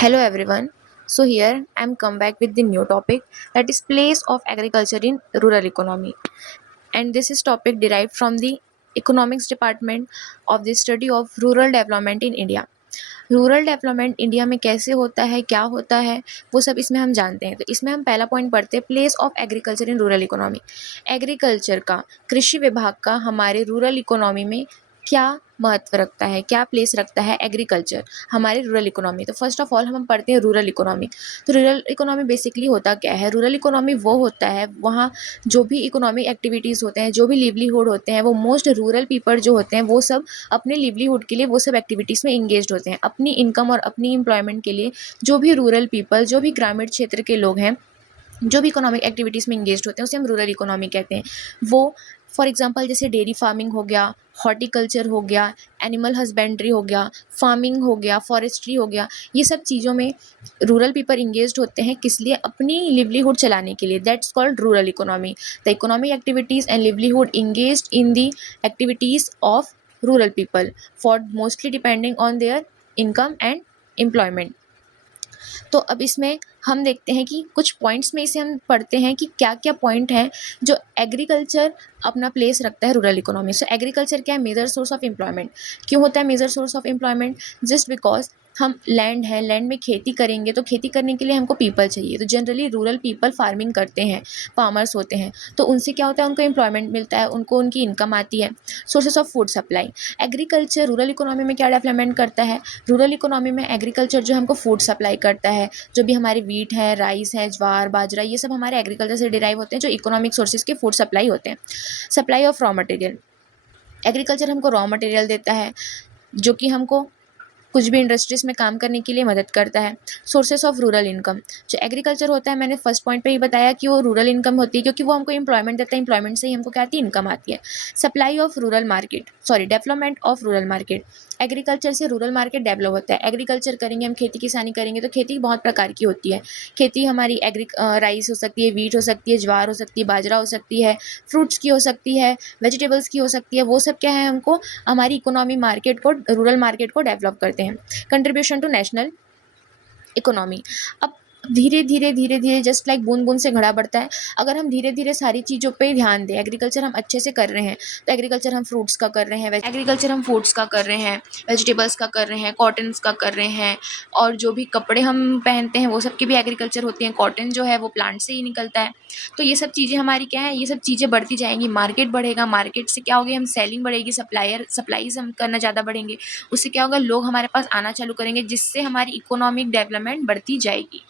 Hello everyone. So here I'm come back with the new topic, that is place of agriculture in rural economy. And this is topic derived from the economics department of the study of rural development in India. Rural development India में कैसे होता है, क्या होता है, वो सब इसमें हम जानते हैं। तो इसमें हम पहला पॉइंट पढ़ते हैं, place of agriculture in rural economy. Agriculture का, कृषि विभाग का हमारे रूरल इकोनॉमी में क्या महत्व रखता है, क्या प्लेस रखता है एग्रीकल्चर हमारे रूरल इकोनॉमी। तो फर्स्ट ऑफ ऑल हम पढ़ते हैं रूरल इकोनॉमी। तो रूरल इकोनॉमी बेसिकली होता क्या है? रूरल इकोनॉमी वो होता है, वहाँ जो भी इकोनॉमिक एक्टिविटीज़ होते हैं, जो भी लिवलीहुड होते हैं, वो मोस्ट रूरल पीपल जो होते हैं वो सब अपने लिवलीहुड के लिए वो सब एक्टिविटीज़ में इंगेज्ड होते हैं। अपनी इनकम और अपनी एम्प्लॉयमेंट के लिए जो भी रूरल पीपल, जो भी ग्रामीण क्षेत्र के लोग हैं, जो भी इकोनॉमिक एक्टिविटीज़ में इंगेज्ड होते हैं, उसे हम रूरल इकोनॉमी कहते हैं। वो फॉर एग्जांपल जैसे डेयरी फार्मिंग हो गया, हॉर्टिकल्चर हो गया, एनिमल हस्बेंड्री हो गया, फार्मिंग हो गया, फॉरेस्ट्री हो गया, ये सब चीज़ों में रूरल पीपल इंगेज्ड होते हैं। किस लिए? अपनी लिवलीहुड चलाने के लिए। That's called rural economy. The economic activities and livelihood engaged in the activities of rural people for mostly depending on their income and employment. तो अब इसमें हम देखते हैं कि कुछ पॉइंट्स में इसे हम पढ़ते हैं कि क्या क्या पॉइंट हैं जो एग्रीकल्चर अपना प्लेस रखता है रूरल इकोनॉमी। सो एग्रीकल्चर क्या है? Major source of employment. क्यों होता है major source of employment? Just because हम लैंड है, लैंड में खेती करेंगे तो खेती करने के लिए हमको पीपल चाहिए। तो जनरली रूरल पीपल फार्मिंग करते हैं, फार्मर्स होते हैं, तो उनसे क्या होता है? उनको एम्प्लॉयमेंट मिलता है, उनको उनकी इनकम आती है। Sources of food supply. Agriculture rural economy में क्या डेवलपमेंट करता है? रूरल इकोनॉमी में एग्रीकल्चर जो हमको फूड सप्लाई करता है, जो भी हमारे वीट है, राइस है, ज्वार, बाजरा, ये सब हमारे एग्रीकल्चर से डिराइव होते हैं, जो इकोनॉमिक सोर्सेज के फूड सप्लाई होते हैं। Supply of raw material. Agriculture हमको रॉ मटेरियल देता है जो कि हमको कुछ भी इंडस्ट्रीज़ में काम करने के लिए मदद करता है। Sources of rural income. जो एग्रीकल्चर होता है, मैंने फर्स्ट पॉइंट पे ही बताया कि वो रूरल इनकम होती है, क्योंकि वो हमको एम्प्लॉयमेंट देता है, एम्प्लॉयमेंट से ही हमको क्या आती है? इनकम आती है। Supply of rural market, sorry development of rural market. Agriculture से रूरल मार्केट डेवलप होता है। एग्रीकल्चर करेंगे, हम खेती किसानी करेंगे, तो खेती बहुत प्रकार की होती है। खेती हमारी राइस हो सकती है, वीट हो सकती है, ज्वार हो सकती है, बाजरा हो सकती है, फ्रूट्स की हो सकती है, वेजिटेबल्स की हो सकती है। वो सब क्या है? हमको हमारी इकोनॉमी मार्केट को, रूरल मार्केट को डेवलप करते हैं। Contribution to national economy. अब धीरे धीरे जस्ट लाइक बूंद बूंद से घड़ा बढ़ता है। अगर हम धीरे धीरे सारी चीज़ों पे ध्यान दें, एग्रीकल्चर हम अच्छे से कर रहे हैं, तो एग्रीकल्चर हम फ्रूट्स का कर रहे हैं, एग्रीकल्चर हम फूड्स का कर रहे हैं, वेजिटेबल्स का कर रहे हैं, कॉटन्स का कर रहे हैं, और जो भी कपड़े हम पहनते हैं वो सब की भी एग्रीकल्चर होती हैं। कॉटन जो है वो प्लांट से ही निकलता है। तो ये सब चीज़ें हमारी क्या है? ये सब चीज़ें बढ़ती जाएंगी, मार्केट बढ़ेगा, मार्केट से क्या होगी? हम सेलिंग बढ़ेगी, सप्लाईज हम करना ज़्यादा बढ़ेंगे। उससे क्या होगा? लोग हमारे पास आना चालू करेंगे, जिससे हमारी इकोनॉमिक डेवलपमेंट बढ़ती जाएगी।